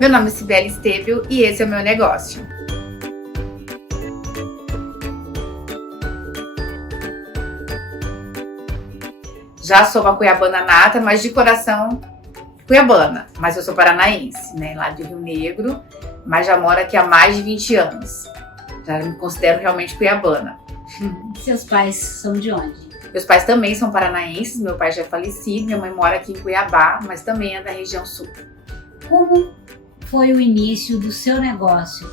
Meu nome é Cibele Estevio e esse é o meu negócio. Já sou uma cuiabana nata, mas de coração cuiabana. Mas eu sou paranaense, né? Lá de Rio Negro, mas já moro aqui há mais de 20 anos. Já me considero realmente cuiabana. Seus pais são de onde? Meus pais também são paranaenses, meu pai já é falecido, minha mãe mora aqui em Cuiabá, mas também é da região sul. Como foi o início do seu negócio?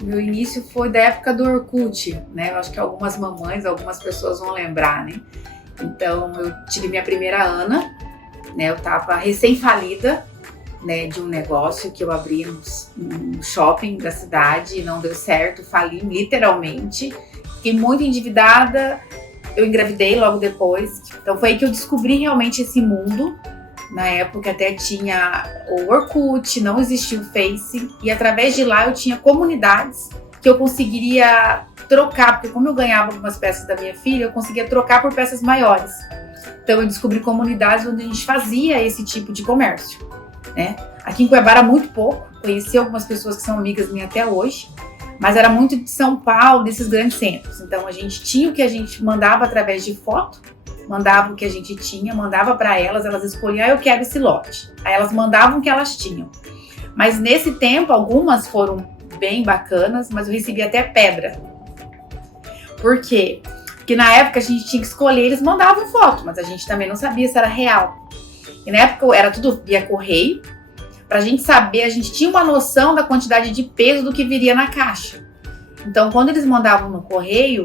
O meu início foi da época do Orkut, né? Eu acho que algumas mamães, algumas pessoas vão lembrar, né? Então, eu tive minha primeira Ana, né? Eu tava recém-falida, né? De um negócio que eu abri no shopping da cidade e não deu certo, fali literalmente. Fiquei muito endividada, eu engravidei logo depois. Então, foi aí que eu descobri realmente esse mundo. Na época até tinha o Orkut, não existia o Face. E através de lá eu tinha comunidades que eu conseguiria trocar, porque como eu ganhava algumas peças da minha filha, eu conseguia trocar por peças maiores. Então eu descobri comunidades onde a gente fazia esse tipo de comércio, né? Aqui em Cuiabá era muito pouco, conheci algumas pessoas que são amigas minhas até hoje, mas era muito de São Paulo, desses grandes centros. Então a gente tinha o que a gente mandava através de foto, mandava o que a gente tinha, mandava para elas escolhiam, eu quero esse lote. Aí elas mandavam o que elas tinham. Mas nesse tempo, algumas foram bem bacanas, mas eu recebi até pedra. Por quê? Porque na época a gente tinha que escolher, eles mandavam foto, mas a gente também não sabia se era real. E na época era tudo via correio. Pra gente saber, a gente tinha uma noção da quantidade de peso do que viria na caixa. Então, quando eles mandavam no correio,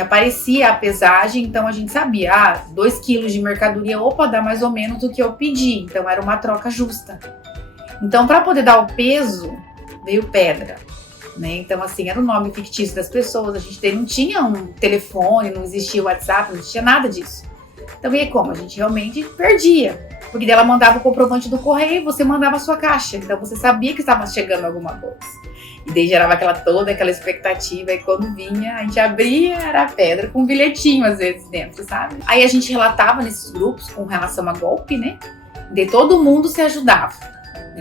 aparecia a pesagem, então a gente sabia, 2 quilos de mercadoria, opa, dá mais ou menos do que eu pedi. Então, era uma troca justa. Então, para poder dar o peso, veio pedra. Né? Então, assim, era o nome fictício das pessoas, a gente não tinha um telefone, não existia WhatsApp, não existia nada disso. Então, e aí como? A gente realmente perdia, porque dela mandava o comprovante do correio e você mandava a sua caixa, então você sabia que estava chegando alguma coisa. E daí gerava toda aquela expectativa, e quando vinha, a gente abria, era pedra, com um bilhetinho às vezes dentro, sabe? Aí a gente relatava nesses grupos com relação a golpe, né? De todo mundo se ajudava.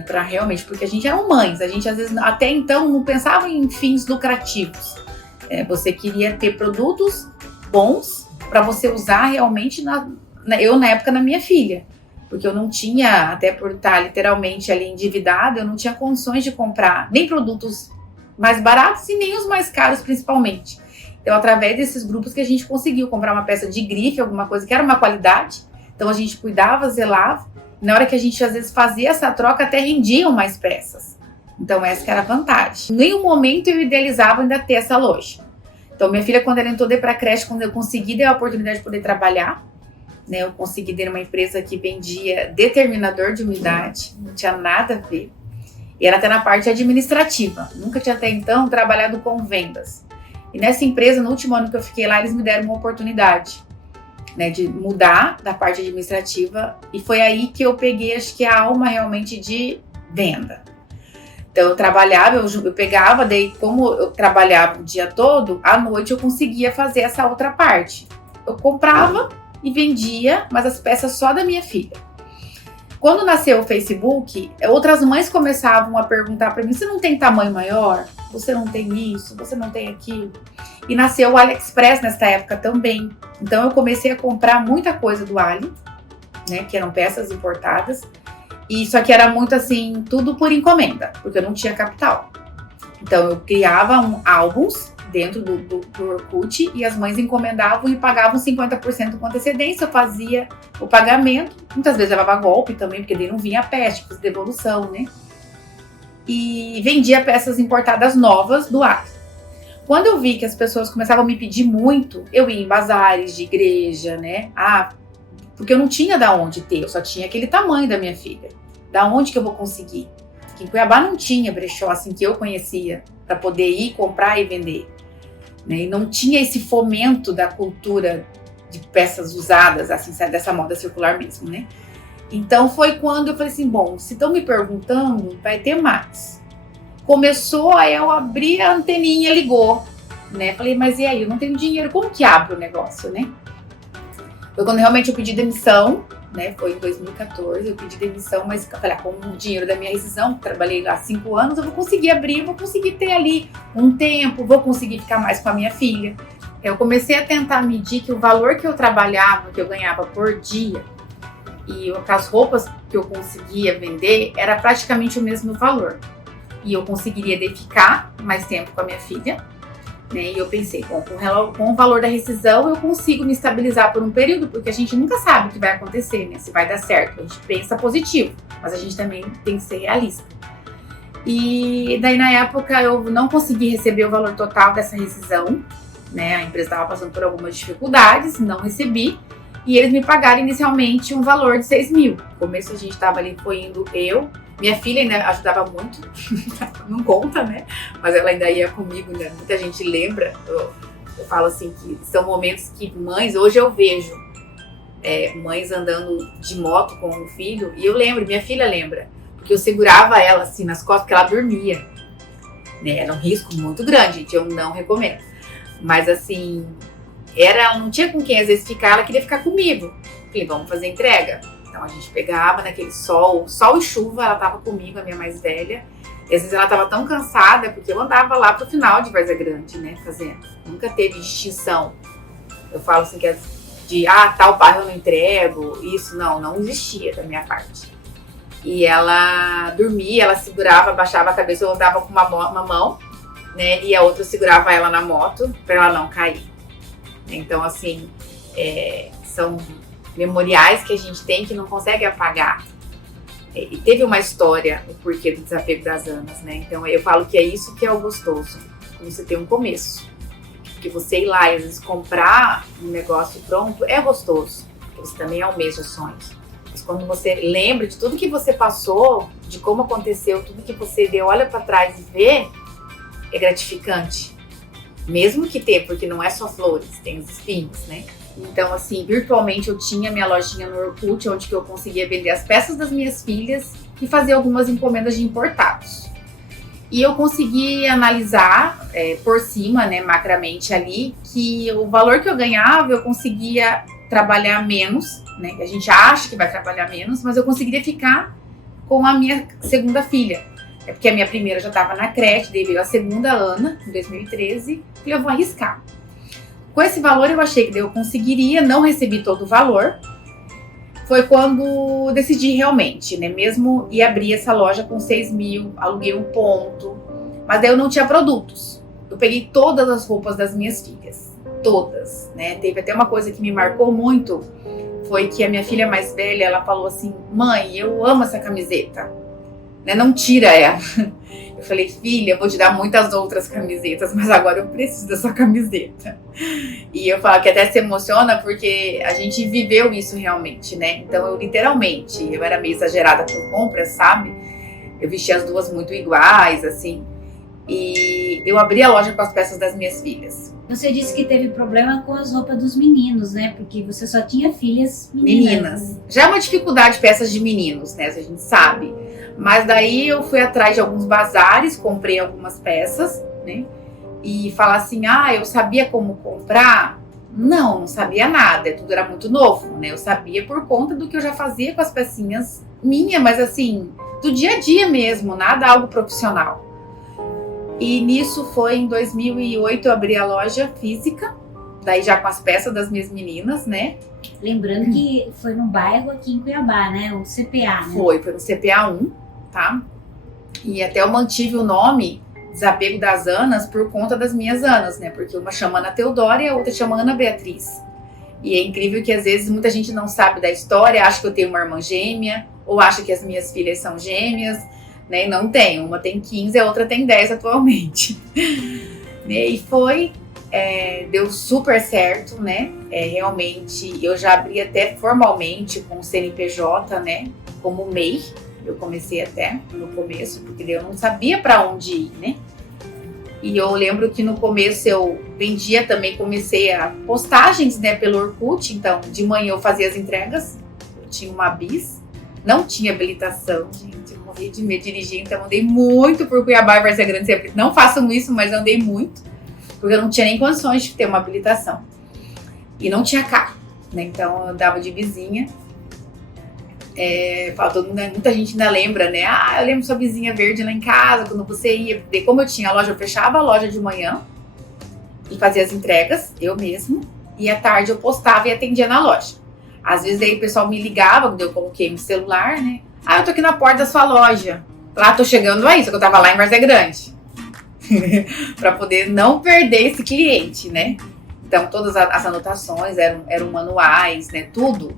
Para realmente, porque a gente eram mães, a gente às vezes até então não pensava em fins lucrativos. Você queria ter produtos bons para você usar realmente, eu na época na minha filha, porque eu não tinha, até por estar literalmente ali endividada, eu não tinha condições de comprar nem produtos mais baratos e nem os mais caros principalmente. Então através desses grupos que a gente conseguiu comprar uma peça de grife, alguma coisa que era uma qualidade, então a gente cuidava, zelava. Na hora que a gente às vezes fazia essa troca, até rendiam mais peças. Então essa que era a vantagem. Em nenhum momento eu idealizava ainda ter essa loja. Então minha filha, quando ela entrou para a creche, quando eu consegui ter a oportunidade de poder trabalhar, né, eu consegui ter uma empresa que vendia determinador de umidade, não tinha nada a ver. E era até na parte administrativa. Nunca tinha até então trabalhado com vendas. E nessa empresa, no último ano que eu fiquei lá, eles me deram uma oportunidade, né, de mudar da parte administrativa, e foi aí que eu peguei, acho que a alma realmente de venda. Então eu trabalhava, eu pegava, daí como eu trabalhava o dia todo, à noite eu conseguia fazer essa outra parte. Eu comprava e vendia, mas as peças só da minha filha. Quando nasceu o Facebook, outras mães começavam a perguntar para mim, você não tem tamanho maior? Você não tem isso? Você não tem aquilo? E nasceu o AliExpress nessa época também. Então eu comecei a comprar muita coisa do Ali, né, que eram peças importadas. E só que era muito assim, tudo por encomenda, porque eu não tinha capital. Então eu criava álbuns dentro do Orkut e as mães encomendavam e pagavam 50% com antecedência. Eu fazia o pagamento, muitas vezes levava golpe também, porque daí não vinha peste, fiz devolução, né? E vendia peças importadas novas do Ali. Quando eu vi que as pessoas começavam a me pedir muito, eu ia em bazares de igreja, né? Porque eu não tinha da onde ter, eu só tinha aquele tamanho da minha filha. Da onde que eu vou conseguir? Aqui em Cuiabá não tinha brechó assim que eu conhecia para poder ir comprar e vender. Né? E não tinha esse fomento da cultura de peças usadas, assim, dessa moda circular mesmo, né? Então foi quando eu falei assim, bom, se estão me perguntando, vai ter mais. Começou, aí eu abri a anteninha, ligou, né? Falei, mas e aí, eu não tenho dinheiro, como que abre o negócio, né? Foi quando realmente eu pedi demissão, né? Foi em 2014, eu pedi demissão, mas eu falei, com o dinheiro da minha rescisão, trabalhei lá 5 anos, eu vou conseguir abrir, vou conseguir ter ali um tempo, vou conseguir ficar mais com a minha filha. Eu comecei a tentar medir que o valor que eu trabalhava, que eu ganhava por dia, e as roupas que eu conseguia vender, era praticamente o mesmo valor. E eu conseguiria ficar mais tempo com a minha filha, né? E eu pensei, bom, com o valor da rescisão eu consigo me estabilizar por um período, porque a gente nunca sabe o que vai acontecer, né? Se vai dar certo. A gente pensa positivo, mas a gente também tem que ser realista. E daí na época eu não consegui receber o valor total dessa rescisão, né? A empresa estava passando por algumas dificuldades, não recebi. E eles me pagaram inicialmente um valor de 6 mil. No começo a gente estava ali, foi indo eu, minha filha ainda ajudava muito, não conta, né? Mas ela ainda ia comigo, né? Muita gente lembra. Eu falo assim que são momentos que mães, hoje eu vejo mães andando de moto com o filho, e eu lembro, minha filha lembra, porque eu segurava ela assim nas costas, porque ela dormia, né? Era um risco muito grande, gente, eu não recomendo. Mas assim, ela não tinha com quem às vezes ficar, ela queria ficar comigo. Falei, vamos fazer entrega. Então a gente pegava naquele sol e chuva, ela tava comigo, a minha mais velha. E às vezes ela tava tão cansada, porque eu andava lá pro final de Várzea Grande, né, fazendo. Nunca teve distinção. Eu falo assim que tal bairro eu não entrego, isso não existia da minha parte. E ela dormia, ela segurava, baixava a cabeça, eu andava com uma mão, né, e a outra eu segurava ela na moto pra ela não cair. Então assim, são memoriais que a gente tem que não consegue apagar. E teve uma história, o porquê do desapego das Anas, né? Então eu falo que é isso que é o gostoso, quando você tem um começo. Porque você ir lá e às vezes comprar um negócio pronto é gostoso, porque você também almeja sonhos. Mas quando você lembra de tudo que você passou, de como aconteceu, tudo que você deu, olha pra trás e vê, é gratificante. Mesmo que tenha, porque não é só flores, tem os espinhos, né? Então, assim, virtualmente eu tinha minha lojinha no Orkut, onde que eu conseguia vender as peças das minhas filhas e fazer algumas encomendas de importados. E eu consegui analisar por cima, né, macramente ali, que o valor que eu ganhava, eu conseguia trabalhar menos, né? A gente acha que vai trabalhar menos, mas eu conseguiria ficar com a minha segunda filha. É porque a minha primeira já estava na creche, daí veio a segunda, Ana, em 2013, e eu vou arriscar. Com esse valor eu achei que eu conseguiria, não recebi todo o valor. Foi quando decidi realmente, né, mesmo ir abrir essa loja com 6 mil, aluguei um ponto, mas daí eu não tinha produtos. Eu peguei todas as roupas das minhas filhas, todas, né? Teve até uma coisa que me marcou muito, foi que a minha filha mais velha, ela falou assim, mãe, eu amo essa camiseta, né? Não tira ela. Eu falei, filha, eu vou te dar muitas outras camisetas, mas agora eu preciso da sua camiseta. E eu falo que até se emociona porque a gente viveu isso realmente, né? Então eu era meio exagerada por compras, sabe? Eu vestia as duas muito iguais, assim. E eu abri a loja com as peças das minhas filhas. Você disse que teve problema com as roupas dos meninos, né? Porque você só tinha filhas meninas. Já é uma dificuldade peças de meninos, né? A gente sabe. Mas daí eu fui atrás de alguns bazares, comprei algumas peças, né? E falar assim, eu sabia como comprar? Não sabia nada, tudo era muito novo, né? Eu sabia por conta do que eu já fazia com as pecinhas minhas, mas assim, do dia a dia mesmo, nada algo profissional. E nisso foi em 2008 eu abri a loja física, daí já com as peças das minhas meninas, né? Lembrando que foi num bairro aqui em Cuiabá, né? O CPA, né? Foi no CPA 1, tá? E até eu mantive o nome Desapego das Anas por conta das minhas Anas, né? Porque uma chama Ana Teodora e a outra chama Ana Beatriz. E é incrível que às vezes muita gente não sabe da história, acha que eu tenho uma irmã gêmea, ou acha que as minhas filhas são gêmeas, né? E não tem, uma tem 15, a outra tem 10 atualmente. E foi, deu super certo, né? Realmente, eu já abri até formalmente com o CNPJ, né? Como MEI. Eu comecei até no começo, porque eu não sabia para onde ir, né? E eu lembro que no começo eu vendia também, comecei a postagens, né, pelo Orkut. Então, de manhã eu fazia as entregas, eu tinha uma bis, não tinha habilitação, gente, eu morri de medo de dirigir, então andei muito por Cuiabá e Várzea Grande sempre. Não façam isso, mas andei muito, porque eu não tinha nem condições de ter uma habilitação. E não tinha carro, né? Então eu andava de vizinha. Muita gente ainda lembra, né? Eu lembro sua vizinha verde lá em casa, quando você ia. Porque como eu tinha a loja, eu fechava a loja de manhã e fazia as entregas, eu mesmo. E à tarde eu postava e atendia na loja. Às vezes aí o pessoal me ligava, quando eu coloquei no celular, né? Eu tô aqui na porta da sua loja. Lá, tô chegando aí, só que eu tava lá em Várzea Grande. Pra poder não perder esse cliente, né? Então, todas as anotações eram manuais, né? Tudo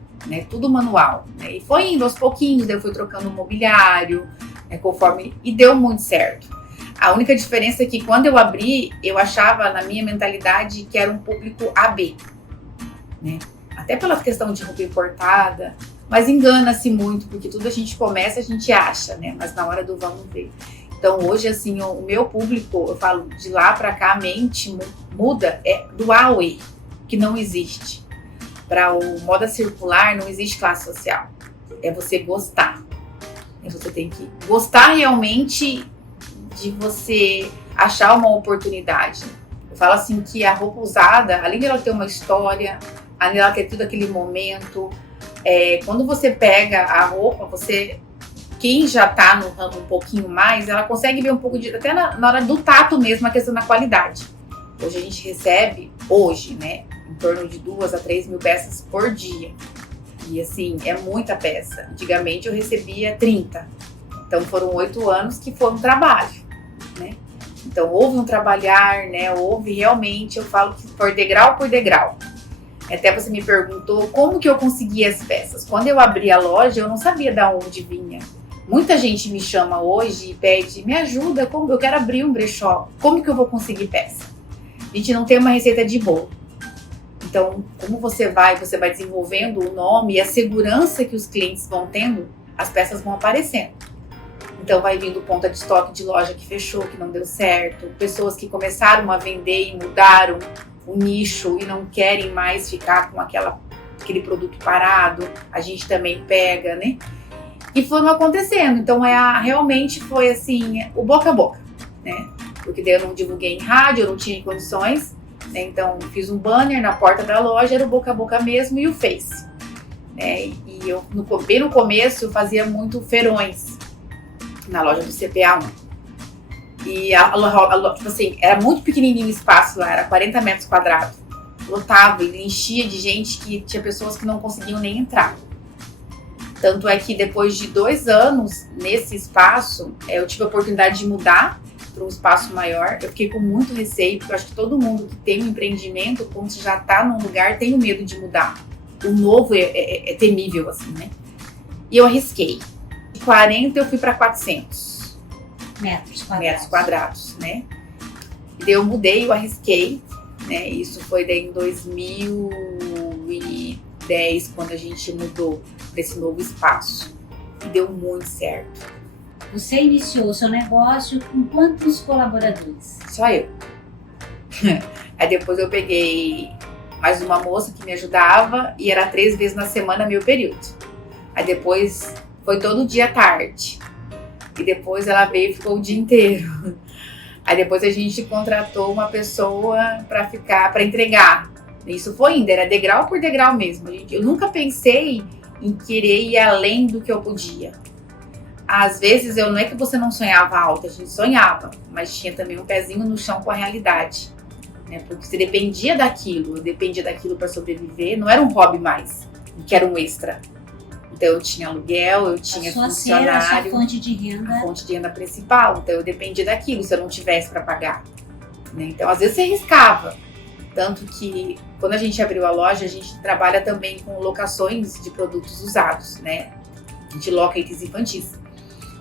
manual. Né? E foi indo aos pouquinhos, eu fui trocando o mobiliário, né? Conforme... E deu muito certo. A única diferença é que quando eu abri, eu achava na minha mentalidade que era um público AB, né? Até pela questão de roupa importada, mas engana-se muito, porque tudo a gente começa, a gente acha, né? Mas na hora do vamos ver. Então hoje, assim, o meu público, eu falo, de lá pra cá, a mente muda, é do A ao E, que não existe. Para o moda circular, não existe classe social. É você gostar. Você tem que gostar realmente de você achar uma oportunidade. Eu falo assim que a roupa usada, além de ela ter uma história, além de ela ter tudo aquele momento, quando você pega a roupa, quem já tá no ramo um pouquinho mais, ela consegue ver um pouco até na hora do tato mesmo, a questão da qualidade. Hoje a gente recebe, né, em torno de 2 a 3 mil peças por dia. E assim, é muita peça. Antigamente eu recebia 30. Então foram 8 anos que foi um trabalho, né? Então houve um trabalhar, né? Houve realmente, eu falo que por degrau por degrau. Até você me perguntou como que eu conseguia as peças. Quando eu abri a loja, eu não sabia de onde vinha. Muita gente me chama hoje e pede, me ajuda, eu quero abrir um brechó. Como que eu vou conseguir peça? A gente não tem uma receita de bolo. Então, como você vai desenvolvendo o nome e a segurança que os clientes vão tendo, as peças vão aparecendo. Então, vai vindo ponta de estoque de loja que fechou, que não deu certo, pessoas que começaram a vender e mudaram o nicho e não querem mais ficar com aquele produto parado, a gente também pega, né? E foram acontecendo. Então, realmente foi assim, o boca a boca, né? Porque daí eu não divulguei em rádio, eu não tinha condições, né? Então, fiz um banner na porta da loja, era o boca a boca mesmo e o Face. Né? E eu, bem no começo, eu fazia muito feirões na loja do CPA1. E tipo assim, era muito pequenininho o espaço lá, era 40 metros quadrados. Lotava e enchia de gente, que tinha pessoas que não conseguiam nem entrar. Tanto é que depois de 2 anos nesse espaço, eu tive a oportunidade de mudar para um espaço maior. Eu fiquei com muito receio, porque eu acho que todo mundo que tem um empreendimento, quando você já está num lugar, tem o medo de mudar. O novo é temível, assim, né? E eu arrisquei. De 40 eu fui para 400 metros quadrados, né? E daí eu mudei, eu arrisquei, né? Isso foi daí em 2010, quando a gente mudou para esse novo espaço. E deu muito certo. Você iniciou o seu negócio com quantos colaboradores? Só eu. Aí depois eu peguei mais uma moça que me ajudava e era 3 vezes na semana meu período. Aí depois foi todo dia à tarde. E depois ela veio e ficou o dia inteiro. Aí depois a gente contratou uma pessoa para entregar. Isso foi indo, era degrau por degrau mesmo. Eu nunca pensei em querer ir além do que eu podia. Às vezes, não é que você não sonhava alto, a gente sonhava, mas tinha também um pezinho no chão com a realidade. Né? Porque você dependia daquilo, eu dependia daquilo para sobreviver, não era um hobby mais, que era um extra. Então eu tinha aluguel, eu tinha funcionário. A sua fonte de renda. A fonte de renda principal, então eu dependia daquilo, se eu não tivesse para pagar. Né? Então às vezes você arriscava. Tanto que quando a gente abriu a loja, a gente trabalha também com locações de produtos usados, né? A gente loca itens infantis.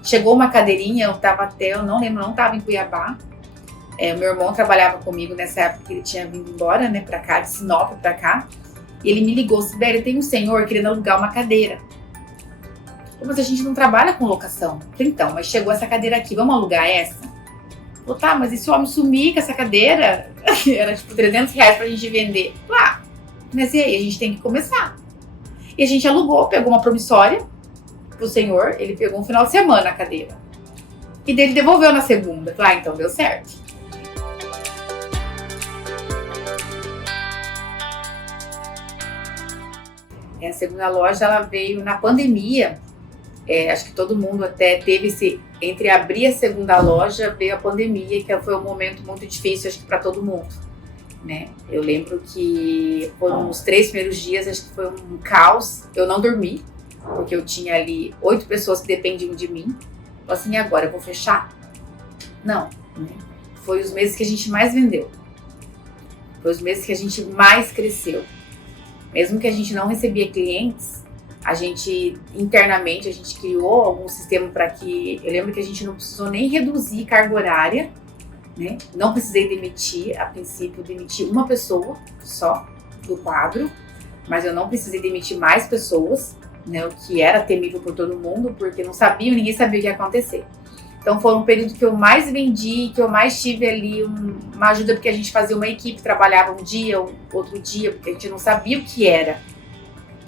Chegou uma cadeirinha, eu não lembro, não estava em Cuiabá. O meu irmão trabalhava comigo nessa época que ele tinha vindo embora, né, pra cá, de Sinop pra cá. E ele me ligou, Sibeli, tem um senhor querendo alugar uma cadeira. Mas a gente não trabalha com locação. Eu falei, então, mas chegou essa cadeira aqui, vamos alugar essa? Falei, tá, mas e se o homem sumir com essa cadeira? Era tipo R$300 pra gente vender. Mas e aí, a gente tem que começar. E a gente alugou, pegou uma promissória pro senhor, ele pegou um final de semana a cadeira. E dele devolveu na segunda. Falei, então deu certo. A segunda loja, ela veio na pandemia, Acho que todo mundo até teve entre abrir a segunda loja, veio a pandemia, que foi um momento muito difícil, acho que para todo mundo, né? Eu lembro que foram os 3 primeiros dias, acho que foi um caos. Eu não dormi, porque eu tinha ali 8 pessoas que dependiam de mim. Falei assim, e agora, eu vou fechar? Não, né? Foi os meses que a gente mais vendeu. Foi os meses que a gente mais cresceu. Mesmo que a gente não recebia clientes, a gente, internamente, a gente criou algum sistema para que... Eu lembro que a gente não precisou nem reduzir carga horária, né? Não precisei demitir, a princípio, demiti uma pessoa só do quadro, mas eu não precisei demitir mais pessoas, né? O que era temível por todo mundo, porque não sabiam, ninguém sabia o que ia acontecer. Então foi um período que eu mais vendi, que eu mais tive ali uma ajuda, porque a gente fazia uma equipe, trabalhava um dia, outro dia, porque a gente não sabia o que era,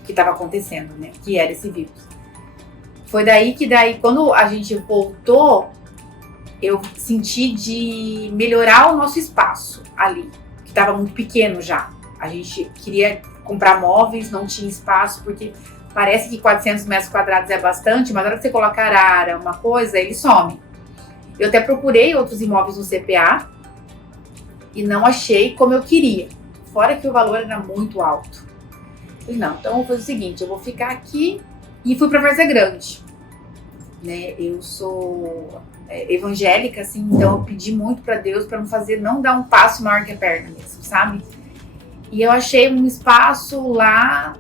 o que estava acontecendo, né? O que era esse vírus. Foi daí que quando a gente voltou, eu senti de melhorar o nosso espaço ali, que estava muito pequeno já. A gente queria comprar móveis, não tinha espaço, porque parece que 400 metros quadrados é bastante, mas na hora que você colocar arara, uma coisa, ele some. Eu até procurei outros imóveis no CPA e não achei como eu queria. Fora que o valor era muito alto. Falei, não, então eu vou fazer o seguinte, eu vou ficar aqui, e fui para Várzea Grande. Né? Eu sou evangélica, assim, então eu pedi muito para Deus para não dar um passo maior que a perna mesmo, sabe? E eu achei um espaço lá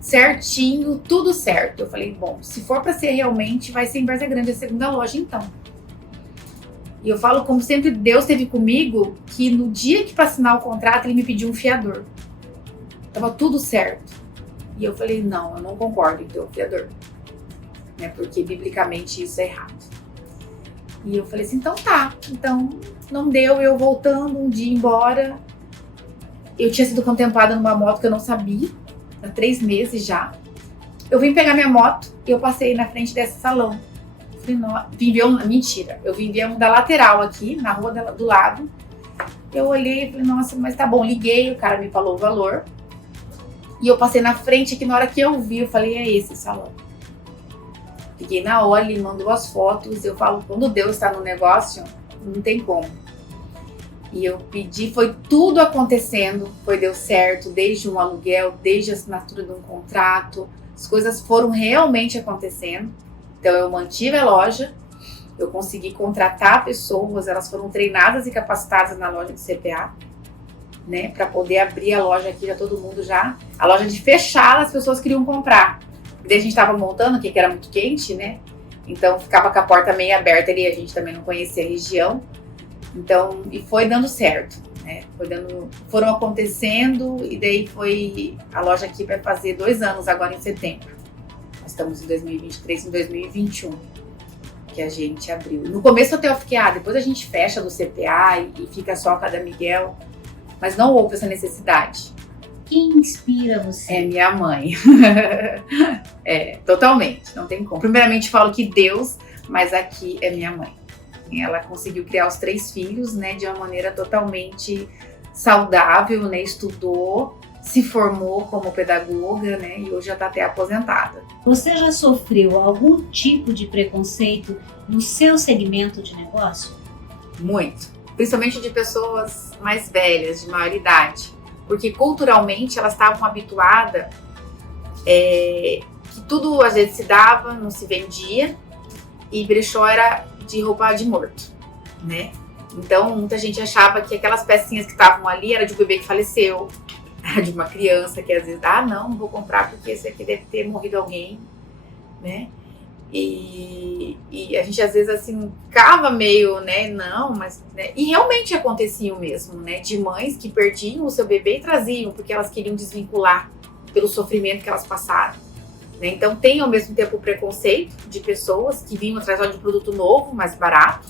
certinho, tudo certo. Eu falei, bom, se for para ser realmente, vai ser em Várzea Grande a segunda loja, então. E eu falo, como sempre, Deus esteve comigo, que no dia que para assinar o contrato, ele me pediu um fiador. Tava tudo certo. E eu falei, não, eu não concordo em ter um fiador. Né, porque, biblicamente, isso é errado. E eu falei assim, então tá. Então, não deu, eu voltando um dia embora. Eu tinha sido contemplada numa moto que eu não sabia. Há 3 meses já. Eu vim pegar minha moto e eu passei na frente desse salão. Vim ver mentira. Eu vim ver um da lateral aqui, na rua do lado. Eu olhei e falei, nossa, mas tá bom. Liguei, o cara me falou o valor. E eu passei na frente aqui, na hora que eu vi, eu falei, é esse salão. Liguei na hora, ele mandou as fotos. Eu falo, quando Deus está no negócio, não tem como. E eu pedi, foi tudo acontecendo, deu certo, desde um aluguel, desde a assinatura de um contrato, as coisas foram realmente acontecendo. Então eu mantive a loja, eu consegui contratar pessoas, elas foram treinadas e capacitadas na loja de CPA, né, para poder abrir a loja aqui, já todo mundo já, a loja de fechada, as pessoas queriam comprar. Daí a gente estava montando, que era muito quente, né, então ficava com a porta meio aberta ali, a gente também não conhecia a região. Então, e foi dando certo, né? Foram acontecendo e daí a loja aqui vai fazer 2 anos agora em setembro. Nós estamos em 2023, em 2021 que a gente abriu. No começo até eu fiquei, depois a gente fecha do CPA e fica só a Cada Miguel, mas não houve essa necessidade. Quem inspira você? É minha mãe. Totalmente, não tem como. Primeiramente falo que Deus, mas aqui é minha mãe. Ela conseguiu criar os 3 filhos, né, de uma maneira totalmente saudável, né, estudou, se formou como pedagoga, né, e hoje já está até aposentada. Você já sofreu algum tipo de preconceito no seu segmento de negócio? Muito, principalmente de pessoas mais velhas, de maior idade, porque culturalmente elas estavam habituadas que tudo às vezes se dava, não se vendia, e brechó era de roupa de morto, né? Então, muita gente achava que aquelas pecinhas que estavam ali era de um bebê que faleceu, de uma criança que às vezes, não vou comprar porque esse aqui deve ter morrido alguém, né? E a gente às vezes assim, ficava meio, né, não, mas... Né? E realmente acontecia mesmo, né? De mães que perdiam o seu bebê e traziam, porque elas queriam desvincular pelo sofrimento que elas passaram. Então tem ao mesmo tempo o preconceito de pessoas que vinham atrás de um produto novo, mais barato,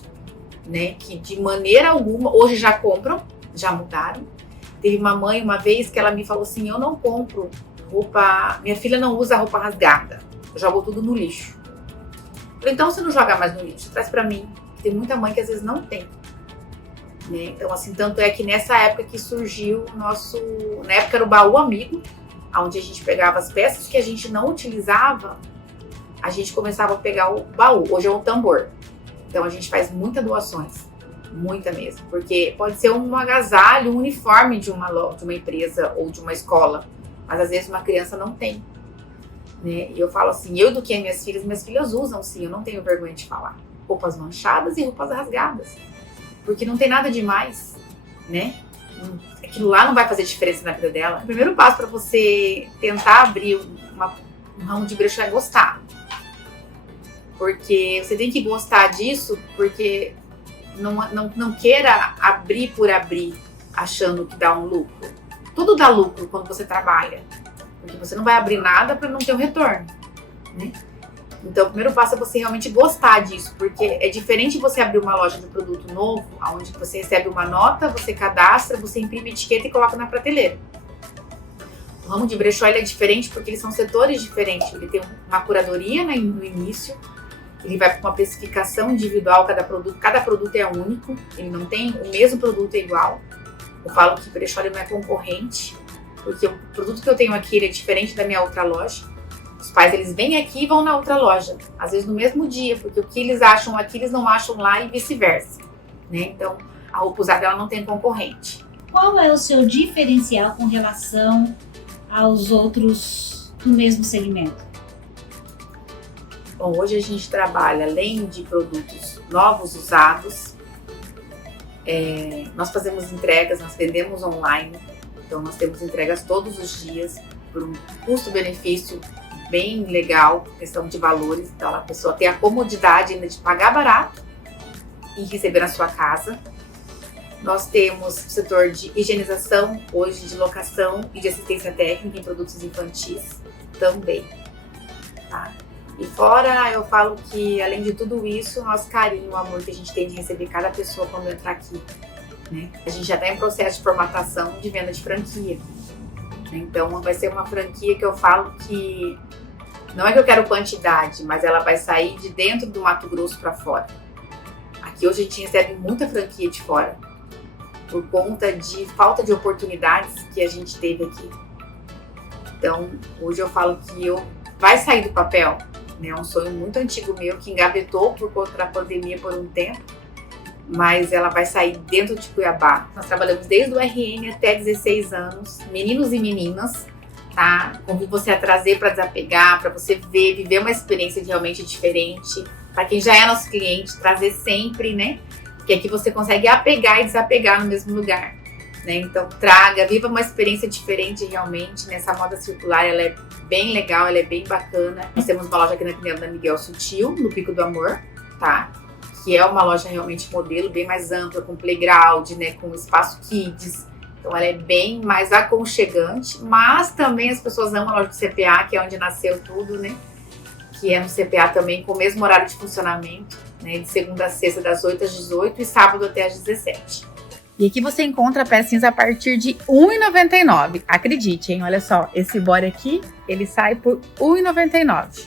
né, que de maneira alguma, hoje já compram, já mudaram. Teve uma mãe uma vez que ela me falou assim, eu não compro roupa, minha filha não usa roupa rasgada, eu jogo tudo no lixo. Eu falei, então você não joga mais no lixo, traz pra mim. Tem muita mãe que às vezes não tem. Né? Então assim, tanto é que nessa época que surgiu na época era o baú amigo, onde a gente pegava as peças que a gente não utilizava, a gente começava a pegar o baú. Hoje é um tambor. Então a gente faz muitas doações. Muita mesmo. Porque pode ser um agasalho, um uniforme de uma empresa ou de uma escola. Mas às vezes uma criança não tem. Né? E eu falo assim, eu eduquei minhas filhas usam sim, eu não tenho vergonha de falar. Roupas manchadas e roupas rasgadas. Porque não tem nada demais, né? Aquilo lá não vai fazer diferença na vida dela. O primeiro passo para você tentar abrir um ramo de brechó é gostar. Porque você tem que gostar disso, porque não queira abrir por abrir, achando que dá um lucro. Tudo dá lucro quando você trabalha. Porque você não vai abrir nada para não ter um retorno, né? Então, o primeiro passo é você realmente gostar disso, porque é diferente você abrir uma loja de produto novo, onde você recebe uma nota, você cadastra, você imprime etiqueta e coloca na prateleira. O ramo de brechó ele é diferente porque eles são setores diferentes. Ele tem uma curadoria, né, no início, ele vai para uma precificação individual, cada produto é único, ele não tem o mesmo produto é igual. Eu falo que o brechó ele não é concorrente, porque o produto que eu tenho aqui ele é diferente da minha outra loja. Os pais, eles vêm aqui e vão na outra loja, às vezes no mesmo dia, porque o que eles acham aqui, eles não acham lá e vice-versa, né? Então, a roupa usada, ela não tem concorrente. Qual é o seu diferencial com relação aos outros do mesmo segmento? Bom, hoje a gente trabalha, além de produtos novos, usados, nós fazemos entregas, nós vendemos online, então nós temos entregas todos os dias, por um custo-benefício bem legal, questão de valores. Então a pessoa tem a comodidade ainda de pagar barato e receber na sua casa. Nós temos o setor de higienização, hoje de locação e de assistência técnica em produtos infantis também, tá? E fora, eu falo que além de tudo isso, o nosso carinho, o amor que a gente tem de receber cada pessoa quando entrar aqui, né? A gente já está em processo de formatação de venda de franquia. Então vai ser uma franquia que eu falo que não é que eu quero quantidade, mas ela vai sair de dentro do Mato Grosso para fora. Aqui hoje a gente recebe muita franquia de fora, por conta de falta de oportunidades que a gente teve aqui. Então hoje eu falo que vai sair do papel, né? É um sonho muito antigo meu que engavetou por conta da pandemia por um tempo, mas ela vai sair dentro de Cuiabá. Nós trabalhamos desde o RN até 16 anos, meninos e meninas, tá? Convido você a trazer para desapegar, para você viver uma experiência realmente diferente. Para quem já é nosso cliente, trazer sempre, né? Porque aqui você consegue apegar e desapegar no mesmo lugar, né? Então traga, viva uma experiência diferente realmente. Nessa moda circular, ela é bem legal, ela é bem bacana. Nós temos uma loja aqui na Avenida Miguel Sutil, no Pico do Amor, tá? Que é uma loja realmente modelo, bem mais ampla, com playground, né, com espaço kids. Então ela é bem mais aconchegante, mas também as pessoas amam a loja do CPA, que é onde nasceu tudo, né? Que é no CPA também, com o mesmo horário de funcionamento, né, de segunda a sexta, das 8 às 18 e sábado até às 17. E aqui você encontra pecinhas a partir de R$1,99. Acredite, hein? Olha só, esse body aqui, ele sai por R$1,99.